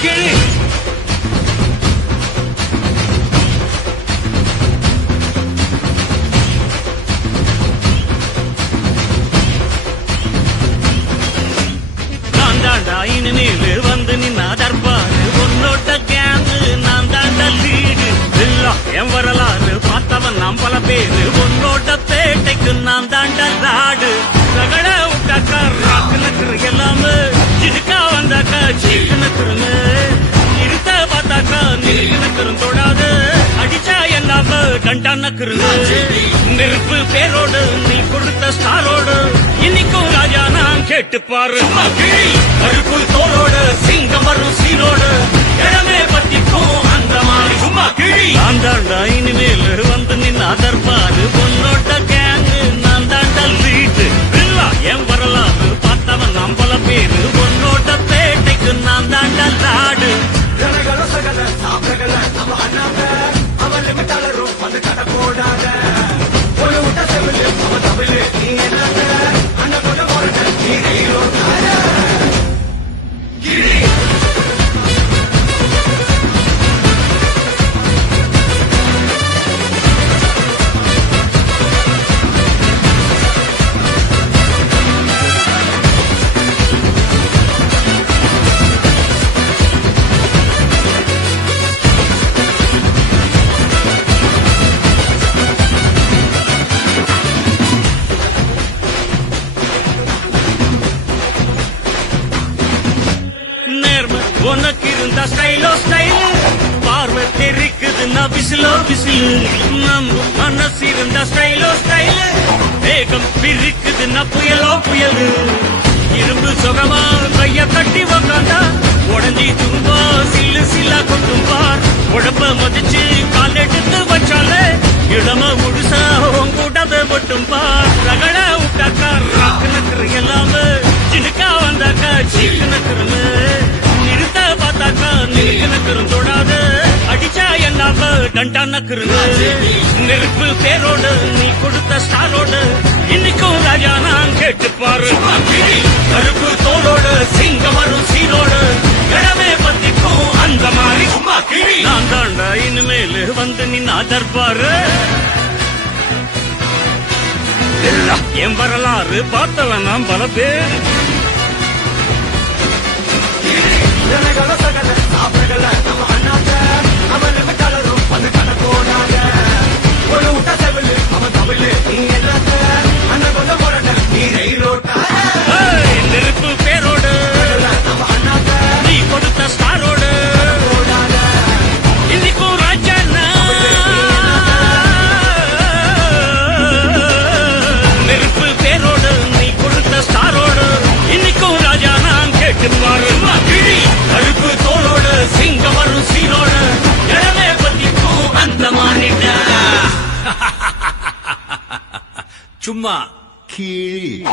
கிழி நான் தாண்டா இனிமேல் வந்து நின்னா தர்பாரு உன்னோட்ட கேங்கு நான் தாண்டா லீடு எல்லாம் என் வரலாறு பார்த்தவன் நாம் பல பேரு உன்னோட்ட பேட்டைக்கு நான் தாண்டா ராடு ரகட விட்டாக்கா ராக்குனக்குரு எல்லாமே சிடுக்கா வந்தாக்கா சீக்குனக்குருன்னு இருத்த பார்த்தாக்கா நிறுக்குனக்குரும் தொடாது அடிச்சா எல்லாம கண்டானக்குருன்னு நெருப்பு பேரோடு நீ கொடுத்த ஸ்டாரோடு இன்னைக்கும் ராஜா நான் கேட்டு பாரு கருக்குள் தோளோடு சிங்கம் வரும் சீரோடு இடமே பத்திக்கும் அந்த மாதிரி சும்மா கிழி நான் தாண்டா இனிமேல் வந்து நின்னா தர்பாரு பொன்னோட்ட கேங்கு நான் தாண்டா லீடு என் வரலாறு பார்த்தவன் நாம் பல பேரு பொன்னோட்ட பேட்டைக்கு நான் தாண்டா லாடு சகல சாப்பிடல நம்ம அண்ணாங்க அவன் லிமிட்டாளரும் வந்து கடை போடாத ஒரு விட்ட செவிலு அவன் தமிழ் நீ என்ன அண்ணன் கொண்ட போற நீ உனக்கு இருந்த ஸ்டைலோ ஸ்டைல் பார்வை தெரிக்குதுன்னா பிசிலோ பிசிலு நம்ம மனசு இருந்த ஸ்டைலோ ஸ்டைல் வேகம் பிரிக்குதுன்னா புயலோ புயலு இரும்பு சுகமா கைய கட்டி உக்காந்தா உடஞ்சி தும்பா சில்லு சில்லா கொட்டும் பார் உடம்ப மதிச்சு கால் எடுத்து வச்சாலே இடம முழுசா உங்கூட்டத மட்டும் பார் ரகட விட்டாக்கா ராக்குனக்குரு எல்லாமே சிடுக்கா வந்தாக்கா சீக்குனக்குருன்னு நிறுத்த பார்த்தாக்கா நிறுக்குனக்குரும் தொடாது அடிச்சா எல்லாம கண்டானக்குருன்னு நெருப்பு பேரோடு நீ கொடுத்த ஸ்டாரோடு இன்னைக்கும் ராஜா நான் கேட்டு பாரு கருப்பு தோளோடு சிங்கம் வரும் சீரோடு இடமே பத்திக்கும் அந்த மாதிரி சும்மா கிழி நான் தாண்டா இனிமேல் வந்து நின்னா தர்பாரு என் வரலாறு பார்த்தவன் நாம் பல பேர் சகல சாப்பிடல நம்ம அண்ணாங்க அவன் லிமிட்டாளரும் வந்து கடை போடாத ஒரு விட்ட செவிலு அவன் தமிழ் நீ என்ன அண்ணன் கொண்ட போற நீ நெருப்பு பேரோடு நம்ம அண்ணாங்க நீ கொடுத்த ஸ்டாரோடு போடாத இன்னைக்கும் ராஜா நெருப்பு பேரோடு நீ கொடுத்த ஸ்டாரோடு இன்னைக்கும் ராஜா நான் கேட்டு பாரு கருப்பு தோளோடு சிங்கம் வரும் சீரோடு இடமே பத்திக்கும் அந்த மாறிட்ட சும்மா கீழ்